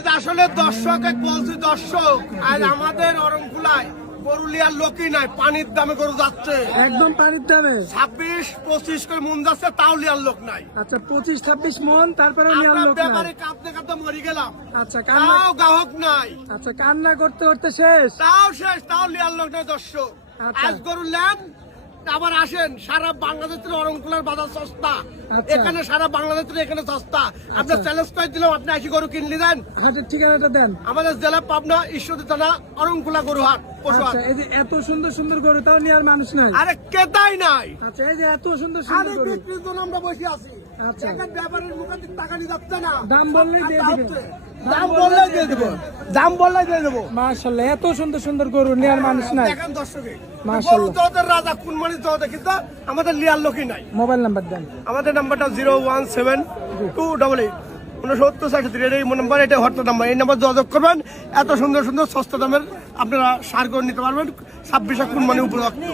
আসলে দর্শক বলছি, দর্শক আজ আমাদের অরংকুলায় গরু লিয়ার লোকই নাই। পানির দামে গরু যাচ্ছে, একদম পানির দামে 26-25 করে মন যাচ্ছে, তাও লিয়ার লোক নাই। আচ্ছা 25-26 মন, তারপরে নেওয়ার লোক নাই। ব্যাপারে কাঁদতে কাঁদতে মরি গেলাম, আচ্ছা তাও গ্রাহক নাই। আচ্ছা কান্না করতে করতে শেষ। তাও শেষ, তাও লিয়ার লোক নাই। দর্শক আচ্ছা। আজ গরু নেন, আবার আসেন। সারা বাংলাদেশের অরংকুলার বাজার সস্তা, আচ্ছা। এখানে সারা বাংলাদেশের এখানে সস্তা। আপনার চ্যালেঞ্জ করে দিলাম, আপনি আসি গরু কিনলি দেন। হাটের ঠিকানাটা দেন। আমাদের জেলা পাবনা, ঈশ্বরদী থানা, অরংকুলা গরু হাট, পশু হাট। আচ্ছা এই যে এত সুন্দর সুন্দর গরু, তাও নেওয়ার মানুষ নাই। আরে কেতাই নাই। আচ্ছা এই যে এত সুন্দর আরে সুন্দর গরু, বিক্রির জন্য আমরা বসে আছি। আচ্ছা। দেখেন ব্যাপারের মুখে থেকে টাকা নিয়ে যাচ্ছে না। দাম বললেই দিয়ে দিবেন। দাম বললেই দিয়ে দেবো, দাম বললেই দিয়ে দেবো। মাশাআল্লাহ, এত সুন্দর সুন্দর গরু নেওয়ার মানুষ নাই। দেখেন দর্শকে, মাশাআল্লাহ। গরু জগতের রাজা, কুরবানি জগতে, কিন্তু আমাদের লিয়ার লোকই নাই। মোবাইল নাম্বার দেন। আমাদের নাম্বারটা 017-288-6963। এই নাম্বার, এটা হোয়াটসঅ্যাপ নাম্বার। এই নাম্বার যোগাযোগ করবেন। এত সুন্দর সুন্দর সস্তা দামের আপনারা সার করে নিতে পারবেন 26 কুরবানি উপলক্ষে।